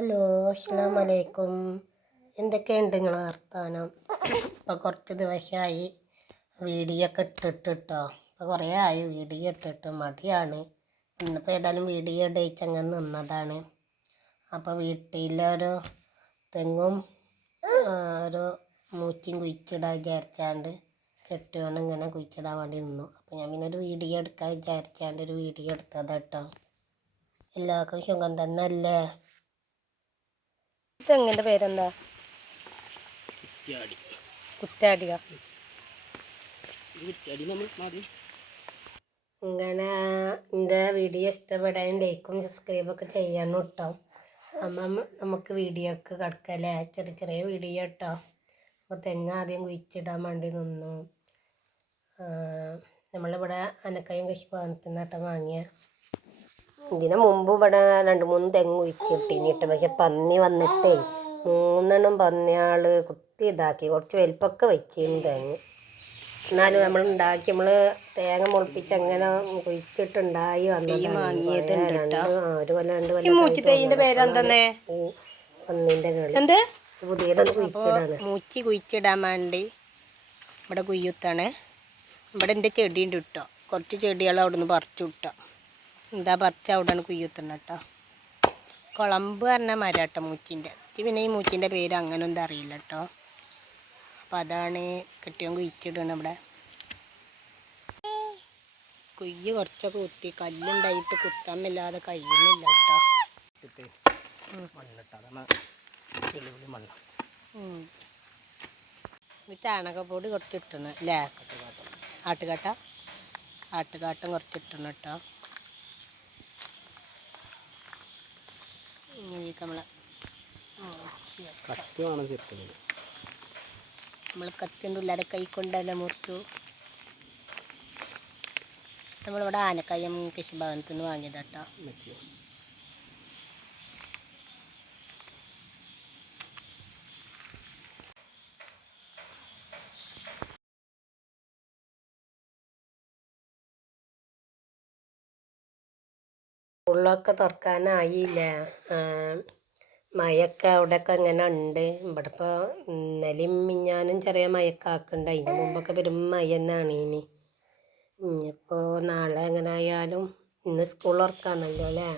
Hello അസ്സാം വലൈക്കും എന്തൊക്കെയുണ്ട് നിങ്ങൾ വർത്താനം? ഇപ്പോൾ കുറച്ച് ദിവസമായി വീഡിയോ ഒക്കെ ഇട്ടിട്ടോ ഇപ്പോൾ കുറേ ആയി വീഡിയോ ഇട്ടിട്ട് മടിയാണ്. ഇന്നിപ്പോൾ ഏതായാലും വീഡിയോ ഇടയിച്ച് അങ്ങനെ നിന്നതാണ്. അപ്പോൾ വീട്ടിലൊരു തെങ്ങും ഒരു മൂച്ചിയും കുഴിച്ചിടാൻ വിചാരിച്ചാണ്ട് കെട്ടുകൊണ്ട് ഇങ്ങനെ കുഴിച്ചിടാൻ വേണ്ടി നിന്നു. അപ്പോൾ ഞാൻ പിന്നെ ഒരു വീഡിയോ എടുക്കാൻ വിചാരിച്ചാണ്ട് ഒരു വീഡിയോ എടുത്തതാട്ടോ. എല്ലാവർക്കും സുഖം തന്നെ അല്ലേ തെങ്ങിന്റെ പേരെന്താ? കുറ്റാടിക ഇങ്ങനെ എന്റെ വീഡിയോ ഇഷ്ടപ്പെടാൻ ലൈക്കും സബ്സ്ക്രൈബ് ഒക്കെ ചെയ്യണം കേട്ടോ. അമ്മ നമുക്ക് വീഡിയോ ഒക്കെ കിടക്കല്ലേ? ചെറിയ ചെറിയ വീഡിയോ കേട്ടോ. അപ്പോൾ തെങ്ങ് ആദ്യം കുഴിച്ചിടാൻ വേണ്ടി നിന്നു. നമ്മളിവിടെ അനക്കയം കൃഷിഭവനത്തിൽ നിന്നാട്ടോ വാങ്ങിയ. ഇതിന് മുമ്പ് ഇവിടെ രണ്ട് മൂന്ന് തെങ്ങ് കുഴിച്ചിട്ടിട്ട് പക്ഷെ പന്നി വന്നിട്ടേ മൂന്നെണ്ണം പന്നിയാൾ കുത്തി ഇതാക്കി. കുറച്ച് വലിപ്പമൊക്കെ വെച്ചിരുന്നു തെങ്ങ് എന്നാലും നമ്മൾ ഉണ്ടാക്കി നമ്മൾ തേങ്ങ മുളപ്പിച്ച് അങ്ങനെ കുഴിച്ചിട്ടുണ്ടായി വന്നതാണ്. മൂച്ചി കുഴിച്ചിടാൻ വേണ്ടി ഇവിടെ കുയ്യുത്താണ് ഇവിടെ എന്റെ ചെടിയുണ്ട് കിട്ടോ. കുറച്ച് ചെടികൾ അവിടെ നിന്ന് പറിച്ചു വിട്ടോ. എന്താ പറിച്ച് അവിടെയാണ് കുയ്യുത്തണം കേട്ടോ. കുളമ്പ് പറഞ്ഞ മരം കേട്ടോ മൂച്ചിന്റെ. പിന്നെ ഈ മൂച്ചിന്റെ പേര് അങ്ങനെ ഒന്നും അറിയില്ല കേട്ടോ. അപ്പം അതാണ് കെട്ടിയോൻ കുഴിച്ചിടണം ഇവിടെ. കുയ്യ് കുറച്ചൊക്കെ കുത്തി കല്ലുണ്ടായിട്ട് കുത്താമില്ലാതെ കഴിയുന്നില്ല കേട്ടോ. ചാണകപ്പൊടി കുറച്ച് ഇട്ടണം അല്ലേ? ആട്ടുകാട്ട. ആട്ടുകാട്ടം കുറച്ച് കേട്ടോ. ഇങ്ങനെയൊക്കെ നമ്മളെ കത്തി വേണം നമ്മൾ കൈ കൊണ്ടല്ല മുറിച്ചു. നമ്മളിവിടെ ആനക്കയം കൃഷിഭവനത്തിൽ നിന്ന് വാങ്ങിയതാട്ടോ സ്കൂളിലൊക്കെ തുറക്കാനായില്ല? മയക്ക അവിടെയൊക്കെ ഇങ്ങനെ ഉണ്ട്. ഇവിടെ ഇപ്പോൾ ഇന്നലെയും മിഞ്ഞാനും ചെറിയ മയക്ക ആക്കുന്നുണ്ട് അതിന്റെ മുമ്പൊക്കെ വരും മയ തന്നെയാണ് ഇനി. ഇനിയിപ്പോൾ നാളെ എങ്ങനെ ആയാലും ഇന്ന് സ്കൂൾ തുറക്കാണല്ലോ അല്ലേ?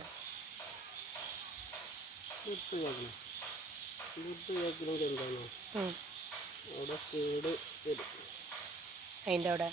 അതിന്റെ അവിടെ?